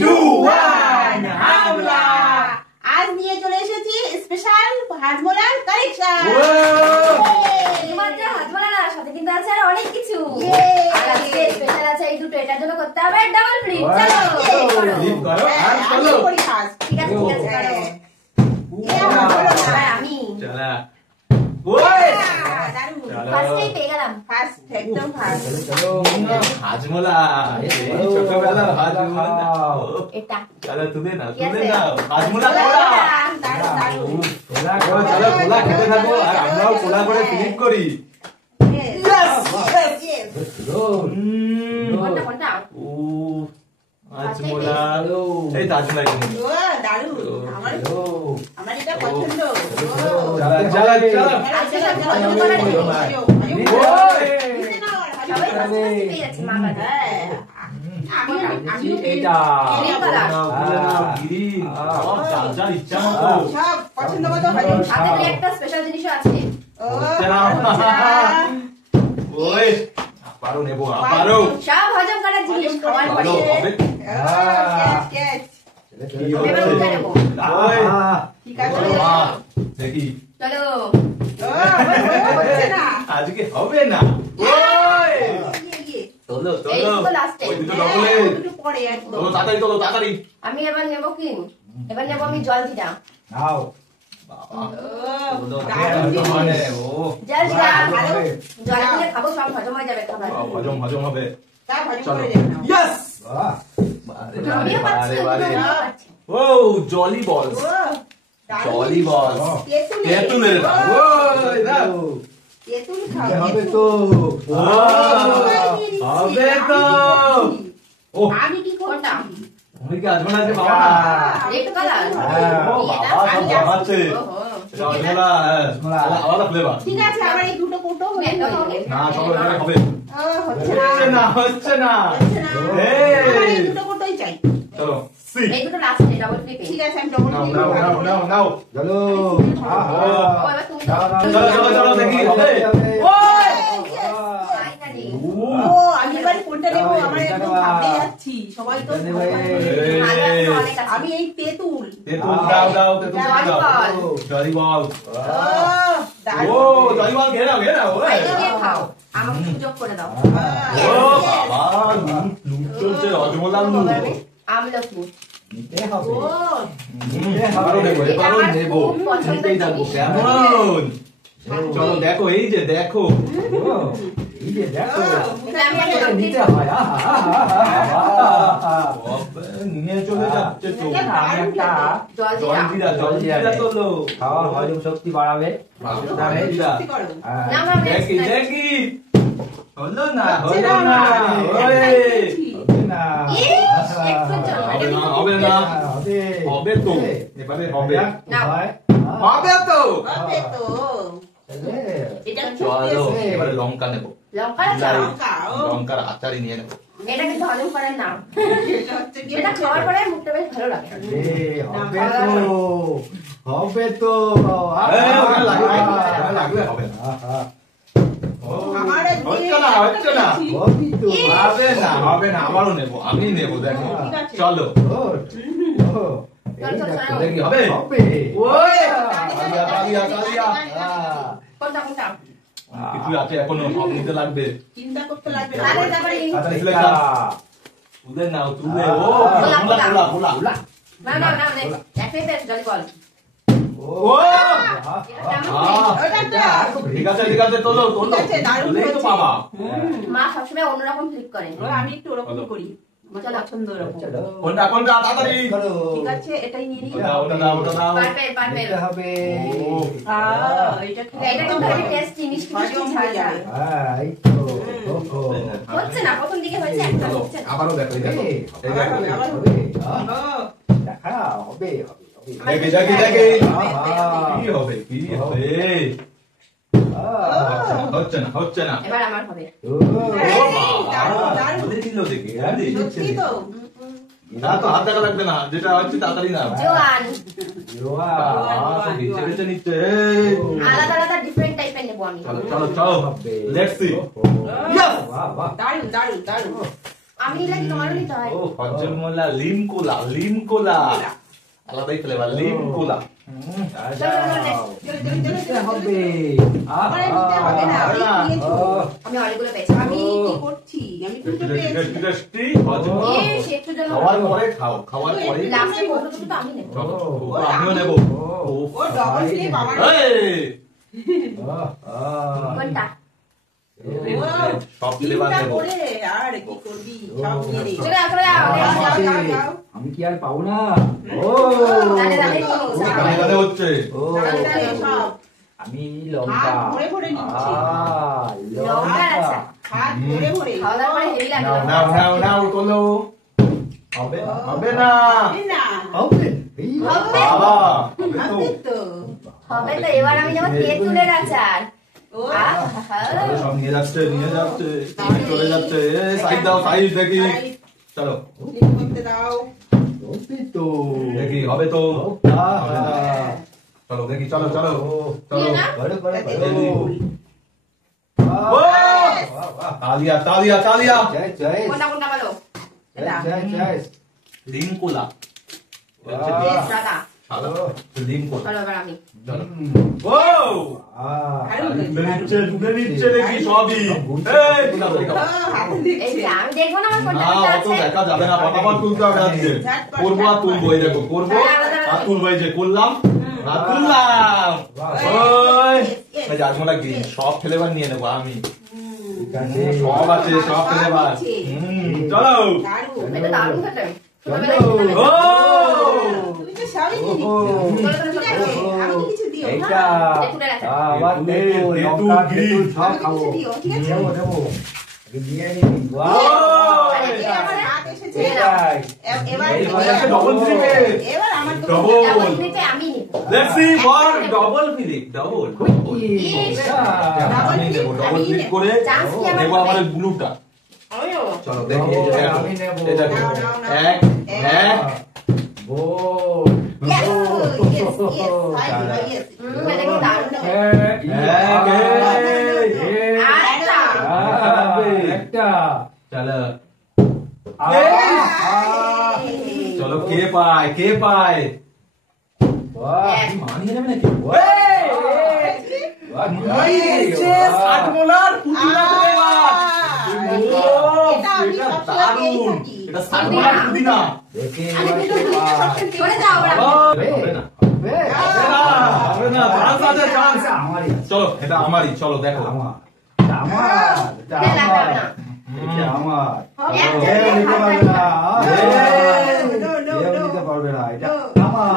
2 1 হামলা। আজ নিয়ে চলে এসেছি স্পেশাল হাজমোলার কালেকশন। মাত্র হাজমোলা না, সাথে কিন্তু আছে আর অনেক কিছু। আর আজকে স্পেশাল আছে এই দুটো, এটার জন্য করতে হবে ডাবল ফ্লিপ। চলো ফ্লিপ করো আর চলো। ঠিক আছে ঠিক আছে করো। আমি চলা ওই ফার্স্টেই পেয়ে গেলাম। ফার্স্ট একদম ফার্স্ট। চলো হাজমোলা ছোটবেলা হাজমোলা এটা চলো তুলে না হাজমোলা কোলা। দারুন দারুন। চলো কোলা খেতে থাকো আর আমরাও কোলা করে ফ্লিপ করি। কোনটা কোনটা? ও হাজমোলা এই হাজমোলা ও দারুন। আমার এটা পছন্দ। চলো চলো চলো আজকে সব হজম করার জিনিস। সবাই ফার্স্ট পেয়ে যাচ্ছে মা কাছে। আমি এইটা ইচ্ছা মতো সব পছন্দ মতো হজম। সাথে তো একটা স্পেশাল জিনিসও আছে। ওই আপারো নেবো আপারো সব হজম করার জিনিস খাওয়ার পরে। এবার উঠে নেবো। ঠিক আছে। দেখি চলো আজকে হবে না। ওই তোলো এই তোলো তো লাস্ট ওই টাইম। দুটো ডবলে পরে একদম। তোলো তাড়াতাড়ি আমি এবার নেবো কি? এবার নেবো আমি জল জিরা। নাও বাবা ও মানে ও জল জিরা ভালো। জল দিয়ে খাবো, সব হজম হয়ে যাবে খাবার। হজম হবে তা হজম চলো করে দেব না। ইয়েস আমিও পাচ্ছি, আমিও পাচ্ছি। ও জলি বলস জলি বলস তেঁতুল তেঁতুলের দাম ওই দাও তেঁতুল হবে তো হবে তো ও আমি কি কোনটা? তুমি কি আজমলা আছে বাবা না রেড কালার। ও বাবা সব বাবাচ্ছে ওহো। আজমলা আলাদা ফ্লেভার ঠিক আছে, আমার এই দুটো কোটো হয়ে এটা গেল। হবে। না চলো এটা হবে ও হচ্ছে না। হচ্ছে না হচ্ছে না। এই। আমার এই দুটো কোটোই চাই। চলো সি এই দুটো লাস্টে ডাবল ফ্লিপে। ঠিক আছে, আমি ডবল নাও নাও নাও নাও নাও চলো ও এবার তুমি চলো দেখি হবে ফাইনালি। ও আমি এবার কোনটা নেব? আমার একদম ভাবতে যাচ্ছি। সবাই তো অনেক আছে। আমি এই তেঁতুল। তেঁতুল দাও দাও তেঁতুল জলি দাও বল। জলি বল ও দারুণ। ও জলি বল ঘেরাও এই দিয়ে খাও, আমাকে সুযোগ করে দাও। ও বাবা লুট চলছে অজমলার লুট আমলকি। নিতে হবে ও এবারও নেবো এটা আমার নেবো খুব পছন্দের নিতেই থাকবো জিনিস। কেমন চলো দেখো এই যে দেখো এই যে দেখো এটা আমি আগে নিতে হয় নিয়ে চলে যাচ্ছে তো আমি একটা জল জল দিলাম। জিরা জল জিরা তোলো খাওয়া হজম শক্তি বাড়াবে জল জিরা কি করো? হ্যাঁ। না না দেখি দেখি হলো না হচ্ছে হলো না। না ওই হবে না ইস, একটু জল। হবে না হবে না হবে হবে তো এবারে হবে নাও। হবে তো হবে তো। এটা চলো এবারে লঙ্কা নেবো লঙ্কা আছে? লঙ্কা, ও। লঙ্কার আচারই নিয়ে নেবো এটা কিন্তু হজম করার না। এটা হচ্ছে কি? এটা খাওয়ার পরে মুখটা বেশ ভালো লাগে। হবে তো ওখানে লাগবে হবে না আমার হচ্ছে না হবে না আমারও নেবো আমি নেবো দেখো ঠিক আছে। চলো দেখি হবে ওই কালিয়া কালিয়া কোনটা কোনটা? কিছু আছে এখনো সব নিতে লাগবে চিন্তা করতে লাগবে না। তাহলে তারপরে তুলে নাও তুলে ও খোলা, খোলা। খোলা খোলা না না না না একটাই বেশ জল বল। ও এটা কেমন? ঠিক আছে তোলো তোলো ঠিক আছে, দারুণ তুলেই তো হয়েছে। পাবা মা সবসময় অন্যরকম ফ্লিপ করে। ও, আমি একটু ওরকম করি। আমার পছন্দ ওরকম। কোনটা কোনটা তাড়াতাড়ি ঠিক আছে, এটাই নিয়ে নিই। ওটা দাও পারবে পারবে। হবে ও এটা খেলে এটা কিন্তু very tasty, মিষ্টি মিষ্টি হজম ঝাল হয়ে ঝাল। যাবে। এই তো হচ্ছে না, প্রথম দিকে হয়েছে, একটা হচ্ছে না। আবারও দেখো এই দেখো এই দেখো আবার হবে ও, দেখা হবে হবে দেখি দেখি দেখি কি হবে কি হবে হচ্ছে না এবার আমার হবে। ও বাবা দারুণ। বলে দিল দেখি সত্যি তো। না তো হাত দেখা লাগবে না যেটা হচ্ছে তাড়াতাড়ি না জোয়ান। বেছে বেছে নিচ্ছে আলাদা আলাদা ডিফারেন্ট টাইপের নেবো আমি। চলো চলো চলো লেটস সি ইয়েস দারুণ দারুণ দারুণ। আমি নিলে কি তোমারও নিতে হয়? ও হজমোলা লিমকোলা আলাদাই ফ্লেভার লিমকোলা নিতে হবে আমার নিতে হবে না, আমি নিয়েছো। আমি অনেকগুলো পেয়েছি। আমি কি করছি? আমি দুটো পেয়েছি। টেস্টি হজমোলা ইস, একটুর জন্য খাওয়ার পরে খাও খাওয়ার পরে লাস্টে বলবো তো আমি নেব। চলো, আমিও নেবো ও ডবল স্লিপ আমার। এই কোনটা? সব ফ্লেভার তিনটা নেবো করে আর কি করবি? সব নিয়ে নে। চলে আসলে যাও। আমি কি আর পাবো না ও জানে, জানে। কানে কানে হচ্ছে ও দাঁড়িয়ে সব। আমি লঙ্কা হাত ভরে ভরে নিচ্ছে। লঙ্কা আছে। হাত ভরে ভরে। খাওয়া দাওয়ার পরে হেভি লাগে। নাও তোলো হবে হবে না হবে না। হবে এই হবে। বাবা হবে তো হবে তো। হবে তো, এবার আমি নেবো তেঁতুলের আচার। ও চলো, সব নিয়ে যাচ্ছে চলে যাচ্ছে সাইড দাও সাইড দেখি চলো ক্লিক করতে দাও। হবে তো দেখি হবে তো হ্যাঁ চলো দেখি চলো নিয়ে না? করে করে তেঁতুল। তালিয়া জয় জয় কোনটা কোনটা বলো? জয় জয় লিমকোলা বেশ দাদা। সাদা লিমকোলা চলো এবার আমি। চলো ও দারুণ তুলে নিচ্ছে দেখি সবই এই হাতে এই দিচ্ছে। যে আমি দেখবো না আমার কোনটা না কোনটা অত আছে। দেখা যাবে না ফটাফট তুলতে হবে আজকে করবো আর তুলবো এই দেখো করবো আর তুলবো এই যে করলাম আর তুললাম ওই এই যে আজমোলা গ্রিন সব ফ্লেভার নিয়ে নেবো আমি ঠিক আছে সব আছে সব ফ্লেভার চলো দারুণ। এটা দারুণ খেতে। ও তুমি তো সবই নিয়ে ও নিচ্ছ। ঠিক আছে, আমাকে কিছু দিও। এইটা তেঁতুলের আচার। আবার তেঁতুল লঙ্কা তেঁতুল সব আমাকে খাবো কিছু দিও, ঠিক আছে? নেবো নেবো আগে নিয়ে নিবি বাহ আরে, এই এই আমার আমার হাত এসেছে। এটাই এবার এইবার একটা double flip. এবার আমার তো Double. ডাবল নিতে আমি নিব। Let's see for double Philip double আমি নেব ডবল ক্লিক করে চান্স কি আমার নেব হবে? আমার ব্লুটা আমিও। চলো দেখি এই যে দেখো। আমি নেব। এই দেখো নাও, নাও, নাও। এক এক গোল Yes, yes, yes. Finally, yes. এটা কিন্তু দারুণ খেতে। আরেকটা। একটা চলো Yes. চলো কে পায় এক। মানিয়ে নেবে নাকি এটা আমি সবসময় পেয়ে থাকি। এটা সাতমোলার পুদিনা চলে যাও এবার। হবে না চান্স আছে চান্স চলো এটা আমারই চলো দেখো No, no, no. পারবে না এটা No. আমার